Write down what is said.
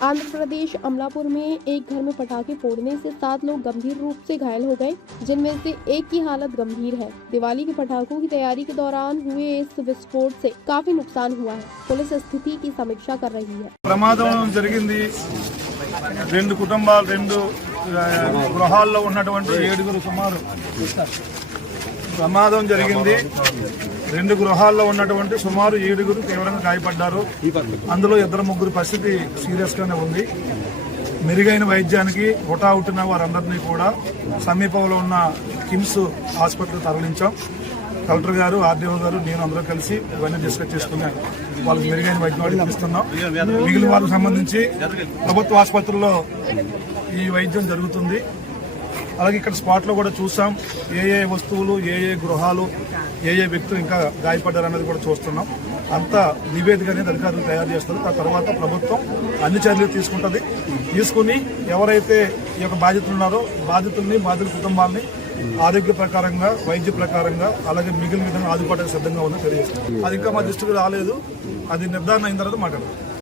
आंध्र प्रदेश अमलापुर में एक घर में पटाखे फोड़ने से 7 लोग गंभीर रूप से घायल हो गए, जिनमें से एक की हालत गंभीर है। दिवाली के पटाखों की तैयारी के दौरान हुए इस विस्फोट से काफी नुकसान हुआ है। पुलिस स्थिति की समीक्षा कर रही है। ప్రమాదం జరిగింది। రెండు కుటుంబాలు, రెండు గృహాల్లో ఉన్నటువంటి 7 సుమారు ప్రమాదం జరిగింది। 2 గృహాల్లో ఉన్నటువంటి సుమారు 7 తీవ్రంగా గాయపడ్డారు। అందులో 2-3 పరిస్థితి సీరియస్ గానే ఉంది। మెరుగైన వైద్యానికి హుటాహుటిన వారందరినీ కూడా సమీపంలో ఉన్న కిమ్స్ హాస్పిటల్ తరలించాం। కలెక్టర్ గారు, ఆర్డీఓ గారు, నేను అందరూ కలిసి ఇవన్నీ డిస్కస్ చేసుకుని వాళ్ళకి మెరుగైన వైద్యం ఇస్తున్నాం। మిగిలిన వాళ్ళకి సంబంధించి ప్రభుత్వ ఆసుపత్రుల్లో ఈ వైద్యం జరుగుతుంది। అలాగే ఇక్కడ స్పాట్ లో కూడా చూసాం ఏ వస్తువులు, ఏ గృహాలు, ఏ వ్యక్తులు ఇంకా గాయపడ్డారు అనేది కూడా చూస్తున్నాం। అంతా నివేదిక అనేది అధికారులు తయారు చేస్తారు। ఆ తర్వాత ప్రభుత్వం అన్ని చర్యలు తీసుకుని ఎవరైతే ఈ యొక్క బాధితులు ఉన్నారో బాధితుల్ని, బాధితుల కుటుంబాలని ఆరోగ్య ప్రకారంగా, వైద్య ప్రకారంగా, అలాగే మిగిలిన విధంగా ఆదుకోవడానికి సిద్ధంగా ఉందని తెలియజేస్తారు। అది ఇంకా మా దృష్టికి రాలేదు। అది నిర్ధారణ అయిన తర్వాత మాట్లాడతాం।